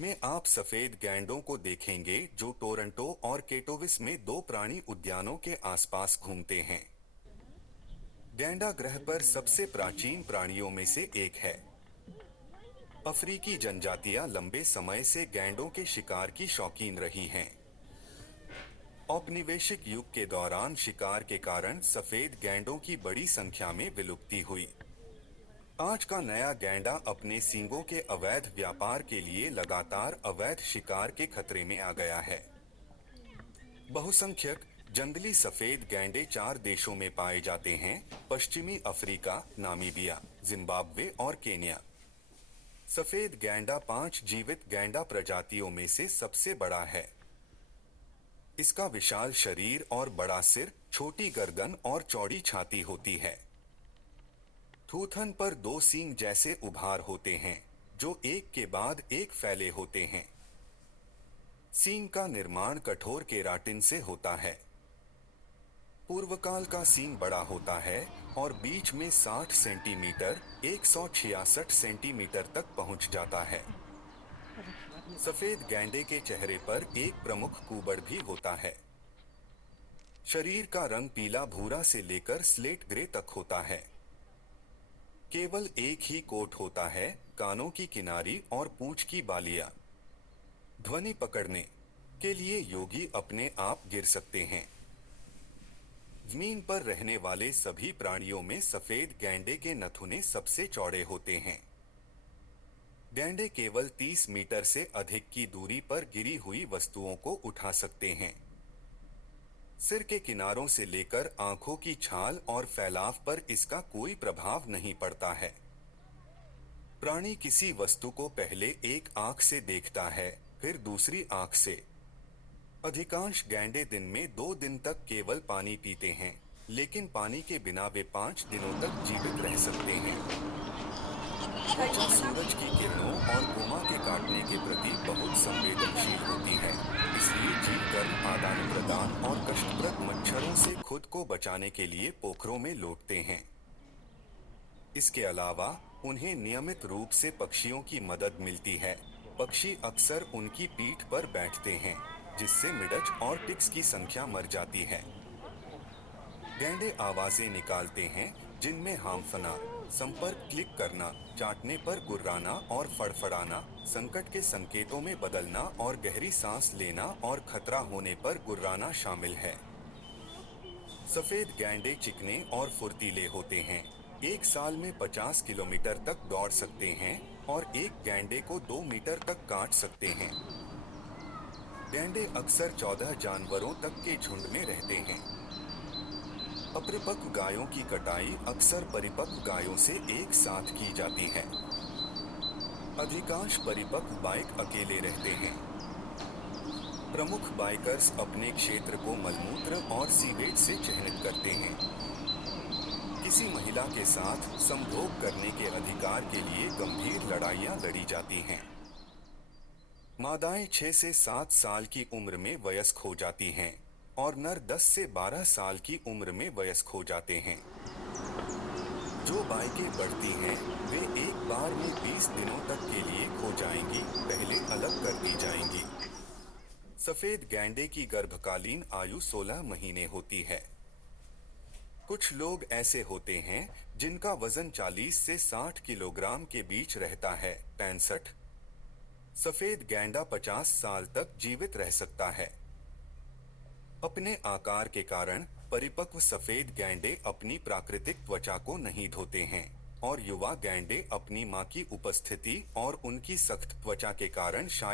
में आप सफेद गैंडों को देखेंगे जो टोरंटो और केटोविस में दो प्राणी उद्यानों के आसपास घूमते हैं। गैंडा ग्रह पर सबसे प्राचीन प्राणियों में से एक है। अफ्रीकी जनजातियां लंबे समय से गैंडों के शिकार की शौकीन रही हैं। औपनिवेशिक युग के दौरान शिकार के कारण सफेद गैंडों की बड़ी संख्या में विलुप्ति हुई। आज का नया गैंडा अपने सींगों के अवैध व्यापार के लिए लगातार अवैध शिकार के खतरे में आ गया है। बहुसंख्यक जंगली सफेद गैंडे 4 देशों में पाए जाते हैं: पश्चिमी अफ्रीका, नामीबिया, जिम्बाब्वे और केन्या। सफेद गैंडा 5 जीवित गैंडा प्रजातियों में से सबसे बड़ा है। इसका विशाल शरीर और बड़ा सिर, छोटी गर्दन और चौड़ी छाती होती है। थूथन पर 2 सींग जैसे उभार होते हैं जो एक के बाद एक फैले होते हैं। सींग का निर्माण कठोर केराटिन से होता है। पूर्वकाल का सींग बड़ा होता है और बीच में 60 सेंटीमीटर 166 सेंटीमीटर तक पहुंच जाता है। सफेद गैंडे के चेहरे पर एक प्रमुख कुबड़ भी होता है। शरीर का रंग पीला भूरा से लेकर स्लेट ग्रे तक होता है। केवल एक ही कोट होता है, कानों की किनारी और पूंछ की बालियां। ध्वनि पकड़ने के लिए योगी अपने आप गिर सकते हैं। जमीन पर रहने वाले सभी प्राणियों में सफेद गैंडे के नथुने सबसे चौड़े होते हैं। गैंडे केवल 30 मीटर से अधिक की दूरी पर गिरी हुई वस्तुओं को उठा सकते हैं। सिर के किनारों से लेकर आंखों की छाल और फैलाव पर इसका कोई प्रभाव नहीं पड़ता है। प्राणी किसी वस्तु को पहले एक आंख से देखता है, फिर दूसरी आंख से। अधिकांश गैंडे दिन में 2 दिन तक केवल पानी पीते हैं, लेकिन पानी के बिना वे 5 दिनों तक जीवित रह सकते हैं। त्वचा सूरज की किरणों और कोमा के काटने के प्रति बहुत संवेदनशील होती है, इसलिए जीव गर्म आदान प्रदान और कष्टप्रद मच्छरों से खुद को बचाने के लिए पोखरों में लौटते हैं। इसके अलावा उन्हें नियमित रूप से पक्षियों की मदद मिलती है। पक्षी अक्सर उनकी पीठ पर बैठते हैं, जिससे मिडज और टिक्स की संख्या मर जाती है। गैंडे आवाजें निकालते हैं जिनमें हांफना, संपर्क क्लिक करना, चाटने पर गुर्राना और फड़फड़ाना, संकट के संकेतों में बदलना और गहरी सांस लेना और खतरा होने पर गुर्राना शामिल है। सफेद गैंडे चिकने और फुर्तीले होते हैं। एक साल में 50 किलोमीटर तक दौड़ सकते हैं और एक गैंडे को 2 मीटर तक काट सकते हैं। गैंडे अक्सर 14 जानवरों तक के झुंड में रहते हैं। अपरिपक्व गायों की कटाई अक्सर परिपक्व गायों से एक साथ की जाती है। अधिकांश परिपक्व बाइक अकेले रहते हैं। प्रमुख बाइकर्स अपने क्षेत्र को मलमूत्र और सीवेज से चिह्नित करते हैं। किसी महिला के साथ संभोग करने के अधिकार के लिए गंभीर लड़ाइयां लड़ी जाती हैं। मादाएं 6 से 7 साल की उम्र में वयस्क हो जाती हैं और नर 10 से 12 साल की उम्र में वयस्क हो जाते हैं। जो बाइकें बढ़ती हैं, वे एक बार में 20 दिनों तक के लिए खो जाएंगी, पहले अलग कर दी जाएंगी। सफेद गैंडे की गर्भकालीन आयु 16 महीने होती है। कुछ लोग ऐसे होते हैं जिनका वजन 40 से 60 किलोग्राम के बीच रहता है। 65 सफेद गैंडा 50 साल तक जीवित रह सकता है। अपने आकार के कारण परिपक्व सफेद गैंडे अपनी प्राकृतिक त्वचा को नहीं धोते हैं और युवा गैंडे अपनी मां की उपस्थिति और उनकी सख्त त्वचा के कारण शायद